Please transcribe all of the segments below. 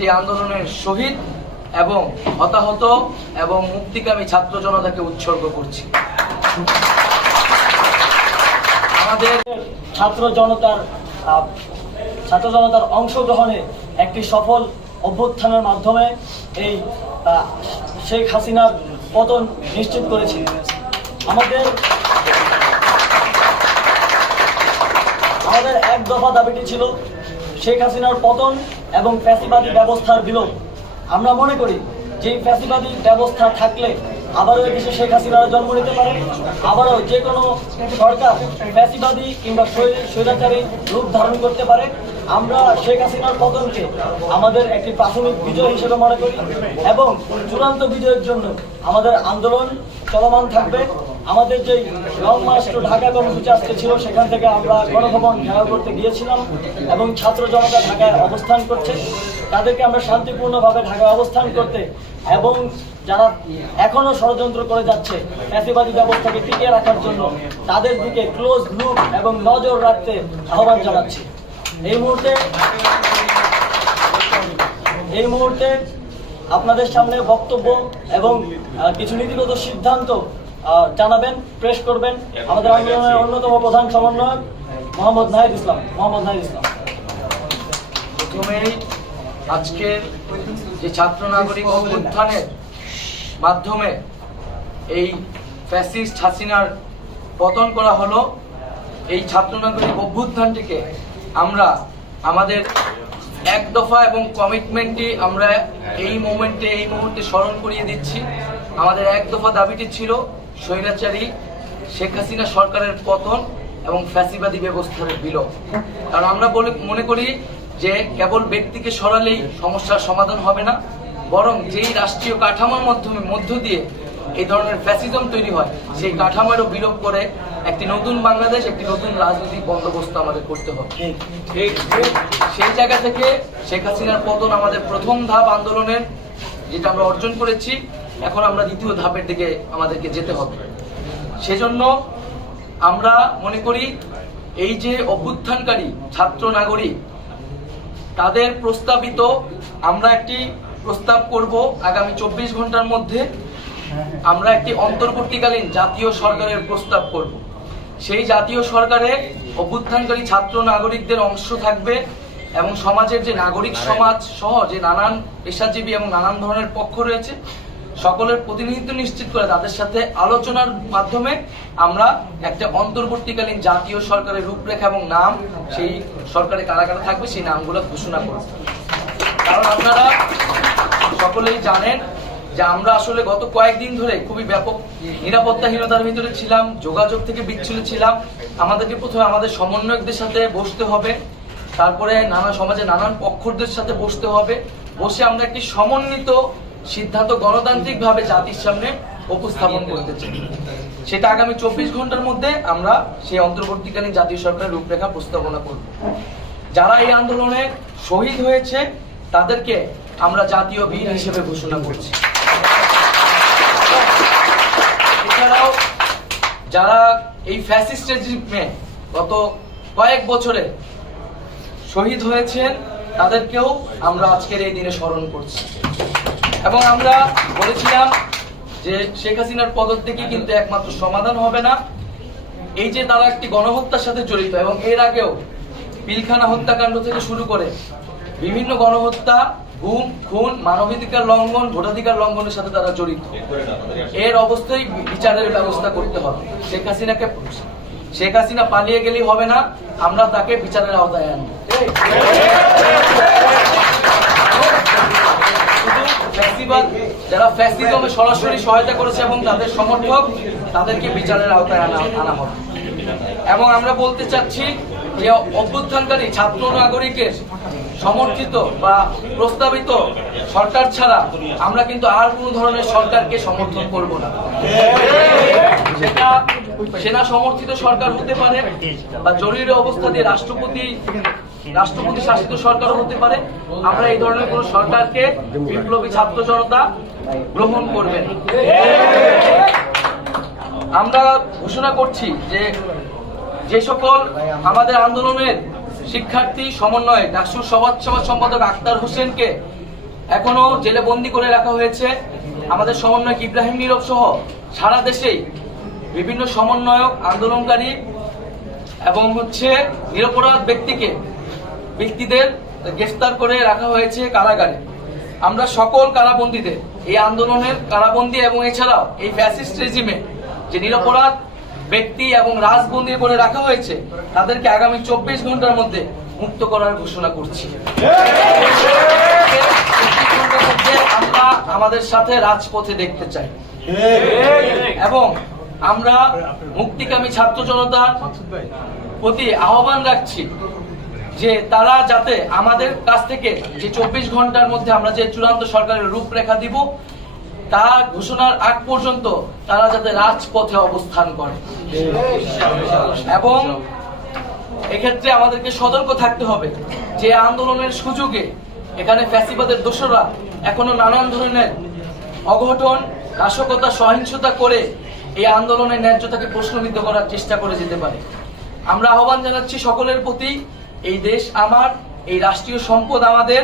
যে আন্দোলনের শহীদ এবং হতাহত এবং মুক্তিকামী ছাত্র জনতাকে উৎসর্গ করছি। আমাদের ছাত্র জনতার ছাত্র জনতার অংশগ্রহণে একটি সফল অভ্যুত্থানের মাধ্যমে এই শেখ হাসিনার পতন নিশ্চিত করেছি। আমাদের আমাদের এক দফা দাবিটি ছিল শেখ হাসিনার পতন এবং ফ্যাসিবাদী ব্যবস্থার বিলোপ। আমরা মনে করি যে ফ্যাসিবাদী ব্যবস্থা থাকলে আবারও দেশে শেখ হাসিনার জন্ম নিতে পারে, আবারও যে কোনো সরকার ফ্যাসিবাদী কিংবা স্বৈ- স্বৈরাচারী রূপ ধারণ করতে পারে, আমরা শেখ হাসিনার পতনকে আমাদের একটি প্রাথমিক বিজয় হিসেবে মনে করি এবং চূড়ান্ত বিজয়ের জন্য আমাদের আন্দোলন চলমান থাকবে। আমাদের যে লং মার্চ ঢাকা কর্মসূচি আজকে ছিল, সেখান থেকে আমরা গণভবন ঘেরাও করতে গিয়েছিলাম এবং ছাত্র জনতা ঢাকায় অবস্থান করছে। তাদেরকে আমরা শান্তিপূর্ণভাবে ঢাকায় অবস্থান করতে এবং যারা এখনও ষড়যন্ত্র করে যাচ্ছে, ফ্যাসিবাদী ব্যবস্থাকে টিকিয়ে রাখার জন্য তাদের দিকে ক্লোজ লুক এবং নজর রাখতে আহ্বান জানাচ্ছি। এই মুহূর্তে এই মুহূর্তে আপনাদের সামনে বক্তব্য এবং কিছু নীতিগত সিদ্ধান্ত জানাবেন প্রেস করবেন। আমাদের আন্দোলনের অন্যতম প্রধান সমন্বয়ক মোহাম্মদ নাহিদ ইসলাম মোহাম্মদ নাহিদ ইসলাম। প্রথমেই আজকের যে ছাত্র নাগরিক অভ্যুত্থানের মাধ্যমে এই ফ্যাসিস্ট হাসিনার পতন করা হলো এই ছাত্র নাগরিক অভ্যুত্থানটিকে আমরা আমাদের এক দফা এবং কমিটমেন্টটি আমরা এই মোমেন্টে এই মুহূর্তে স্মরণ করিয়ে দিচ্ছি। আমাদের এক দফা দাবিটি ছিল স্বৈরাচারী শেখ হাসিনা সরকারের পতন এবং ফ্যাসিবাদী ব্যবস্থার বিলোপ। কারণ আমরা বলে মনে করি যে কেবল ব্যক্তিকে সরালেই সমস্যার সমাধান হবে না বরং যেই রাষ্ট্রীয় কাঠামোর মাধ্যমে মধ্য দিয়ে এই ধরনের ফ্যাসিজম তৈরি হয় সেই কাঠামোরও বিলোপ করে একটি নতুন বাংলাদেশ একটি নতুন রাজনৈতিক বন্দোবস্ত আমাদের করতে হবে। সেই জায়গা থেকে শেখ হাসিনার পতন আমাদের প্রথম ধাপ আন্দোলনের যেটা আমরা অর্জন করেছি এখন আমরা দ্বিতীয় ধাপের দিকে আমাদেরকে যেতে হবে। সেজন্য আমরা মনে করি, এই যে অভ্যুত্থানকারী ছাত্র নাগরিক, তাদের প্রস্তাবিত আমরা একটি প্রস্তাব করব আগামী চব্বিশ ঘণ্টার মধ্যে। আমরা একটি অন্তর্বর্তীকালীন জাতীয় সরকারের প্রস্তাব করব। সেই জাতীয় সরকারে অভ্যুত্থানকারী ছাত্র নাগরিকদের অংশ থাকবে এবং সমাজের যে নাগরিক সমাজ সহ যে নানান পেশাজীবী এবং নানান ধরনের পক্ষ রয়েছে সকলের প্রতিনিধিত্ব নিশ্চিত করে তাদের সাথে আলোচনার মাধ্যমে আমরা একটা অন্তর্বর্তীকালীন জাতীয় সরকারের রূপরেখা এবং নাম, সেই সরকারে কারা কারা থাকবে, সেই নামগুলো ঘোষণা করব। কারণ আপনারা সকলেই জানেন যে আমরা আসলে গত কয়েকদিন ধরে খুবই ব্যাপক নিরাপত্তাহীনতার ভিতরে ছিলাম, যোগাযোগ থেকে বিচ্ছিন্ন ছিলাম। আমাদেরকে প্রথমে আমাদের সমন্বয়কদের সাথে বসতে হবে, তারপরে নানা সমাজে নানান পক্ষদের সাথে বসতে হবে। বসে আমরা একটি সমন্বিত সিদ্ধান্ত গণতান্ত্রিকভাবে জাতির সামনে উপস্থাপন করতে চাই। সেটা আগামী চব্বিশ ঘণ্টার মধ্যে আমরা সেই অন্তর্বর্তীকালীন জাতীয় সরকারের রূপরেখা প্রস্তাবনা করব। যারা এই আন্দোলনে শহীদ হয়েছে, তাদেরকে আমরা জাতীয় বীর হিসেবে ঘোষণা করছি। এছাড়াও যারা এই ফ্যাসিস্ট রেজিমে গত কয়েক বছরে শহীদ হয়েছেন, তাদেরকেও আমরা আজকের এই দিনে স্মরণ করছি। এবং আমরা বলেছিলাম যে শেখ হাসিনার পদত্যাগে কিন্তু একমাত্র সমাধান হবে না। এই যে তারা একটি গণহত্যার সাথে জড়িত এবং এর আগেও পিলখানা হত্যাকাণ্ড থেকে শুরু করে বিভিন্ন গণহত্যা, গুম, খুন, মানবাধিকার লঙ্ঘন, ভোটাধিকার লঙ্ঘনের সাথে তারা জড়িত। এর অবস্থায় বিচারের ব্যবস্থা করতে হবে। শেখ হাসিনাকে, শেখ হাসিনা পালিয়ে গেলেই হবে না, আমরা তাকে বিচারের আওতায় আনব। ফ্যাসিবাদ যারা ফ্যাসিজমে সরাসরি সহায়তা করেছে এবং তাদের সমর্থক, তাদেরকে বিচারের আওতায় আনা আনা হবে। এবং আমরা বলতে চাচ্ছি যে অভ্যুত্থানকারী ছাত্র নাগরিকের সমর্থিত বা প্রস্তাবিত সরকার ছাড়া আমরা কিন্তু আর কোনো ধরনের সরকারকে সমর্থন করব না। সেটা সেনা সমর্থিত সরকার হতে পারে বা জরুরি অবস্থা দিয়ে রাষ্ট্রপতি রাষ্ট্রপতি শাসিত সরকারও হতে পারে। আমরা এই ধরনের কোন সরকারকে বিপ্লবী ছাত্র জনতা গ্রহণ করবেন। আমরা ঘোষণা করছি যে যে সকল আমাদের আন্দোলনের শিক্ষার্থী সমন্বয়ে ডাকসুর সমাজ সেবা সম্পাদক আক্তার হোসেনকে এখনও জেলে বন্দি করে রাখা হয়েছে। আমাদের সমন্বয়ক ইব্রাহিম নীরব সহ সারা দেশেই বিভিন্ন সমন্বয়ক, আন্দোলনকারী এবং হচ্ছে নিরপরাধ ব্যক্তিকে ব্যক্তিদের গ্রেফতার করে রাখা হয়েছে কারাগারে। আমরা সকল কারাবন্দীদের, এই আন্দোলনের কারাবন্দী এবং এছাড়াও এই ফ্যাসিস্ট রেজিমে যে নিরপরাধ ব্যক্তি এবং রাজবন্দী করে রাখা হয়েছে, তাদেরকে আগামী চব্বিশ ঘণ্টার মধ্যে মুক্ত করার ঘোষণা করছি। আমরা আমাদের সাথে রাজপথে দেখতে চাই। এবং আমরা মুক্তিকামী ছাত্র জনতার প্রতি আহ্বান রাখছি যে তারা যাতে আমাদের কাছ থেকে যে চব্বিশ ঘণ্টার মধ্যে আমরা যে চূড়ান্ত সরকারের রূপরেখা দিব, তা ঘোষণার আগ পর্যন্ত তারা যাতে রাজপথে অবস্থান করে। এবং এক্ষেত্রে আমাদেরকে সতর্ক থাকতে হবে যে আন্দোলনের সুযোগে এখানে ফ্যাসিবাদের দোষরা এখনও নানান ধরনের অঘটন, নাশকতা, সহিংসতা করে এই আন্দোলনের ন্যায্যতাকে প্রশ্নবিদ্ধ করার চেষ্টা করে যেতে পারে। আমরা আহ্বান জানাচ্ছি সকলের প্রতি এই দেশ আমার, এই রাষ্ট্রীয় সম্পদ আমাদের,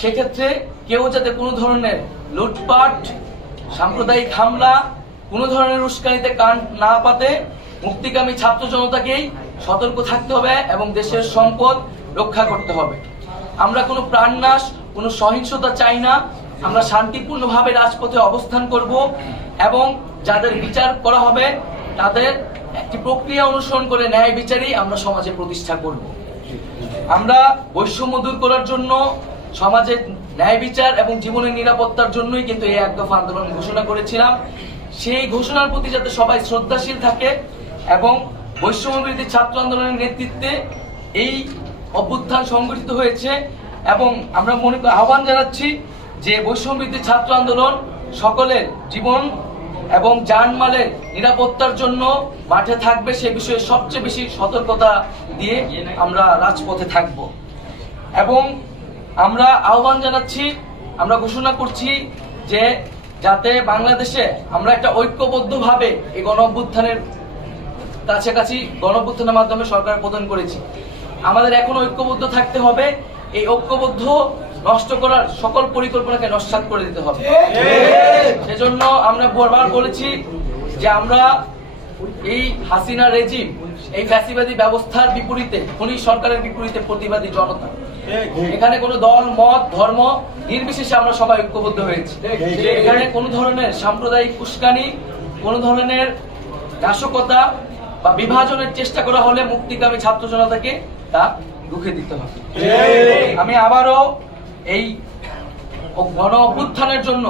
সেক্ষেত্রে কেউ যাতে কোনো ধরনের লুটপাট, সাম্প্রদায়িক হামলা, কোনো ধরনের উস্কানিতে কান না পাতে, মুক্তিকামী ছাত্র জনতাকেই সতর্ক থাকতে হবে এবং দেশের সম্পদ রক্ষা করতে হবে। আমরা কোনো প্রাণনাশ, কোনো সহিংসতা চাই না। আমরা শান্তিপূর্ণভাবে রাজপথে অবস্থান করব এবং যাদের বিচার করা হবে, তাদের একটি প্রক্রিয়া অনুসরণ করে ন্যায় বিচারই আমরা সমাজে প্রতিষ্ঠা করব। আমরা বৈষম্য দূর করার জন্য সমাজের ন্যায় বিচার এবং জীবনের নিরাপত্তার জন্যই কিন্তু এই এক দফা আন্দোলন ঘোষণা করেছিলাম। সেই ঘোষণার প্রতি যাতে সবাই শ্রদ্ধাশীল থাকে এবং বৈষম্য ছাত্র আন্দোলনের নেতৃত্বে এই অভ্যুত্থান সংগঠিত হয়েছে এবং আমরা মনে আহ্বান জানাচ্ছি যে বৈষম্য ছাত্র আন্দোলন সকলের জীবন এবং জানমালের নিরাপত্তার জন্য মাঠে থাকবে সে বিষয়ে সবচেয়ে বেশি সতর্কতা দিয়ে আমরা রাজপথে থাকব। এবং আমরা আহ্বান জানাচ্ছি, আমরা ঘোষণা করছি যে যাতে বাংলাদেশে আমরা একটা ঐক্যবদ্ধভাবে এই গণ অভ্যুত্থানের কাছাকাছি গণঅভ্যুত্থানের মাধ্যমে সরকার প্রদান করেছি। আমাদের এখন ঐক্যবদ্ধ থাকতে হবে। এই ঐক্যবদ্ধ নষ্ট করার সকল পরিকল্পনাকে নস্বাত করে দিতে হবে। সেজন্য আমরা বারবার বলেছি যে আমরা এই হাসিনা রেজিম, এই ফ্যাসিবাদী ব্যবস্থার বিপরীতে, খনি সরকারের বিপরীতে প্রতিবাদী জনতা। এখানে কোনো দল, মত, ধর্ম নির্বিশেষে আমরা সবাই ঐক্যবদ্ধ হয়েছি। এখানে কোনো ধরনের সাম্প্রদায়িক উস্কানি, কোনো ধরনের নাশকতা বা বিভাজনের চেষ্টা করা হলে মুক্তিকামী ছাত্র জনতাকে তা রুখে দিতে হবে। আমি আবারও এই গণ অভ্যুত্থানের জন্য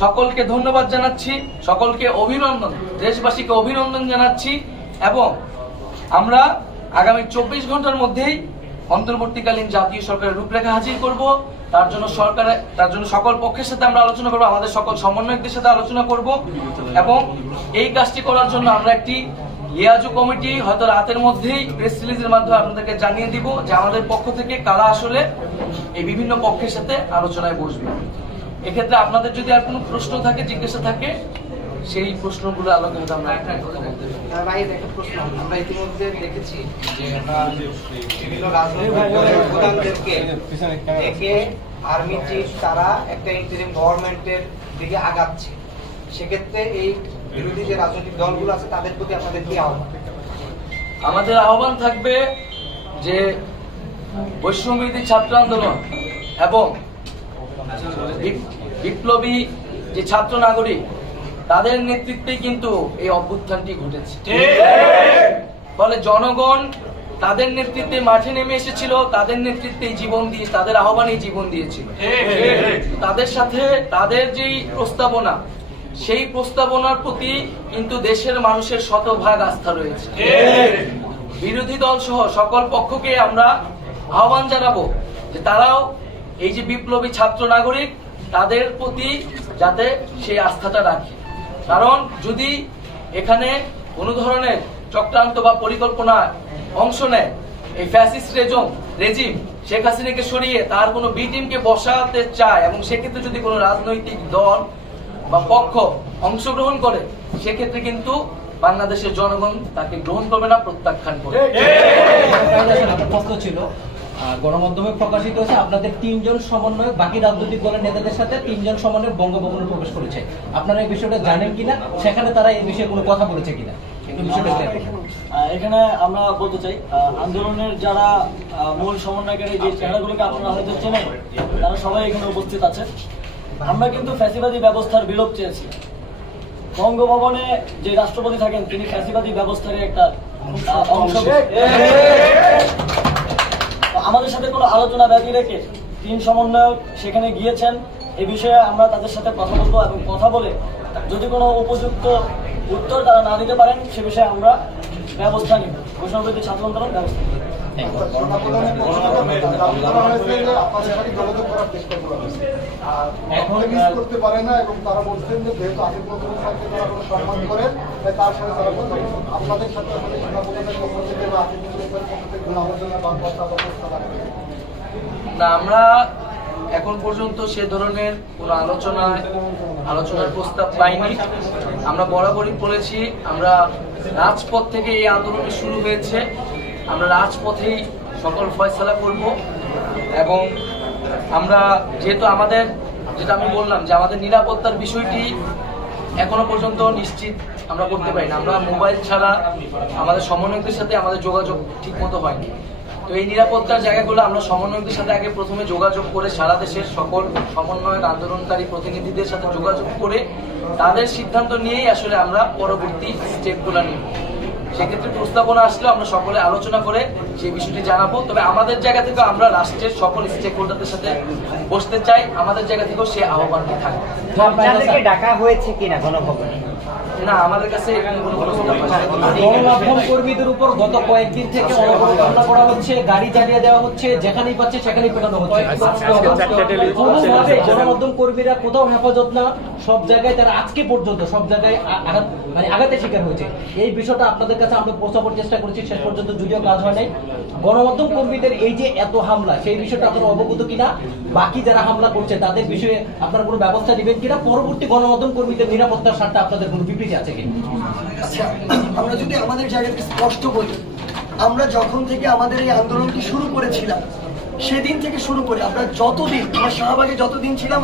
সকলকে ধন্যবাদ জানাচ্ছি, সকলকে অভিনন্দন, দেশবাসীকে অভিনন্দন জানাচ্ছি এবং আমরা আগামী চব্বিশ ঘণ্টার মধ্যেই অন্তর্বর্তীকালীন জাতীয় সরকারের রূপরেখা হাজির করব। তার জন্য সরকারের তার জন্য সকল পক্ষের সাথে আমরা আলোচনা করব, আমাদের সকল সমন্বয়কদের সাথে আলোচনা করব এবং এই কাজটি করার জন্য আমরা একটি লিয়াজু কমিটি হয়তো রাতের মধ্যেই প্রেস রিলিজের মাধ্যমে আপনাদেরকে জানিয়ে দিব যে আমাদের পক্ষ থেকে কারা আসলে এই বিভিন্ন পক্ষের সাথে আলোচনায় বসবে। এক্ষেত্রে আপনাদের যদি আর কোনো প্রশ্ন থাকে জিজ্ঞাসা থাকে সেই প্রশ্নগুলো আলোকে হয়তো আমরা পারি। হ্যাঁ, ভাই একটা প্রশ্ন। আমরা ইতিমধ্যে দেখেছি যে বিভিন্ন রাজনৈতিক প্রধানদেরকে ডেকে আর্মি চিফ তারা একটা ইন্টারিম গভর্নমেন্টের দিকে আগাচ্ছে। সেক্ষেত্রে এই বিরোধী যে রাজনৈতিক দলগুলো আছে, তাদের প্রতি আপনাদের কি আহ্বান? আমাদের আহ্বান থাকবে যে বৈষম্যবিরোধী ছাত্র আন্দোলন এবং বিপ্লবী যে ছাত্র নাগরিক, তাদের নেতৃত্বে কিন্তু এই অভ্যুত্থানটি ঘটেছে। ফলে জনগণ তাদের নেতৃত্বে মাঠে নেমে এসেছিল, তাদের নেতৃত্বে জীবন দিয়ে, তাদের আহ্বানে জীবন দিয়েছিল। তাদের সাথে তাদের যেই প্রস্তাবনা সেই প্রস্তাবনার প্রতি কিন্তু দেশের মানুষের শতভাগ আস্থা রয়েছে। বিরোধী দল সহ সকল পক্ষকে আমরা আহ্বান জানাব যে তারাও এই যে বিপ্লবী ছাত্র নাগরিক তাদের প্রতি যাতে সেই আস্থাটা রাখে। কারণ যদি এখানে কোনো ধরনের চক্রান্ত বা পরিকল্পনা অংশ নেয় এই ফ্যাসিস্ট রেজম রেজিম শেখ হাসিনাকে সরিয়ে তার কোনো বি টিমকে বসাতে চায় এবং সেক্ষেত্রে যদি কোনো রাজনৈতিক দল বা পক্ষ অংশগ্রহণ করে সেক্ষেত্রে কিন্তু বাংলাদেশের জনগণ তাকে গ্রহণ করবে না প্রত্যাখ্যান করবে। প্রশ্ন ছিল গণমাধ্যমে প্রকাশিত হয়েছে আপনাদের তিনজন সমন্বয়ক বাকি রাজনৈতিক দলের নেতাদের সাথে তিনজন সমন্বয়ক বঙ্গভবনে প্রবেশ করেছে। আপনারা এই বিষয়টা জানেন কিনা? সেখানে তারা এই বিষয়ে কোনো কথা বলেছে কিনা? বিষয়টা clear আহ, এখানে আমরা বলতে চাই আহ, আন্দোলনের যারা আহ, মূল সমন্বয়কারী যে চেহারাগুলোকে আপনারা হয়তো চেনেন তারা সবাই এখানে উপস্থিত আছে আমরা কিন্তু ফ্যাসিবাদী ব্যবস্থার বিলোপ চেয়েছি। বঙ্গভবনে যে রাষ্ট্রপতি থাকেন, তিনি ফ্যাসিবাদী ব্যবস্থার একটা আমাদের সাথে কোনো আলোচনা ব্যাধি রেখে তিন সমন্বয়ক সেখানে গিয়েছেন। এ বিষয়ে আমরা তাদের সাথে কথা বলব এবং কথা বলে যদি কোনো উপযুক্ত উত্তর তারা না দিতে পারেন, সে বিষয়ে আমরা ব্যবস্থা নিব। বৈষ্ণবী ছাত্র আন্দোলন ব্যবস্থা। এখন করতে পারে না এবং তারা বলছেন যে যেহেতু আদিম নজরুল স্যারকে তারা কোনো সম্মান করেন তাই তার সাথে তারা আপনাদের সাথে আমাদের সভাপতিদের পক্ষ থেকে বা আদিম নজরুলের পক্ষ থেকে কোনো আলোচনা বা কথা বা প্রস্তাব আছে? না আমরা এখন পর্যন্ত সে ধরনের কোনো আলোচনায় আলোচনার প্রস্তাব পাইনি। আমরা বরাবরই বলেছি আমরা রাজপথ থেকে এই আন্দোলন শুরু হয়েছে। আমরা রাজপথেই সকল ফয়সলা করব এবং আমরা যেহেতু আমাদের, যেটা আমি বললাম যে আমাদের নিরাপত্তার বিষয়টি এখনও পর্যন্ত নিশ্চিত আমরা করতে পারি না। আমরা মোবাইল ছাড়া আমাদের সমন্বয়কদের সাথে আমাদের যোগাযোগ ঠিক মতো হয়নি। তো এই নিরাপত্তার জায়গাগুলো আমরা সমন্বয়কদের সাথে আগে প্রথমে যোগাযোগ করে সারা দেশের সকল সমন্বয়ক, আন্দোলনকারী প্রতিনিধিদের সাথে যোগাযোগ করে তাদের সিদ্ধান্ত নিয়েই আসলে আমরা পরবর্তী স্টেপগুলো নিব। সেক্ষেত্রে প্রস্তাবনা আসলে আমরা সকলে আলোচনা করে সেই বিষয়টি জানাব। তবে আমাদের জায়গা থেকে আমরা রাষ্ট্রের সকল স্টেক হোল্ডারদের সাথে বসতে চাই। আমাদের জায়গা থেকেও সে আহ্বানটি থাকবে ডাকা হয়েছে কিনা গণভবনে? না আমাদের কাছে এরকম কোনো প্রস্তাব আসেনি। গণমাধ্যম কর্মীদের উপর গত কয়েকদিন থেকে অনবরত হামলা করা হচ্ছে গাড়ি জ্বালিয়ে দেওয়া হচ্ছে যেখানেই পাচ্ছে সেখানেই পেটানো হচ্ছে। কোনোভাবে গণমাধ্যম কর্মীরা কোথাও হেফাজত না সব জায়গায় তারা আজকে পর্যন্ত সব জায়গায় আঘাত মানে আঘাতের শিকার হয়েছে। এই বিষয়টা আপনাদের কাছে আমরা পৌঁছাবার চেষ্টা করেছি শেষ পর্যন্ত যদিও কাজ হয় নাই। গণমাধ্যম কর্মীদের এই যে এত হামলা সেই বিষয়টা আপনারা অবগত কিনা? বাকি যারা হামলা করছে তাদের বিষয়ে আপনারা কোনো ব্যবস্থা নেবেন কিনা? পরবর্তী গণমাধ্যম কর্মীদের নিরাপত্তার স্বার্থে আপনাদের কোনো বিবৃতি আছে কি? আচ্ছা আমরা যদি আমাদের জায়গাটা স্পষ্ট বলি আমরা যখন থেকে আমাদের এই আন্দোলনটি শুরু করেছিলাম, সেদিন থেকে শুরু করে আমরা যতদিন, আমরা শাহবাগে যতদিন ছিলাম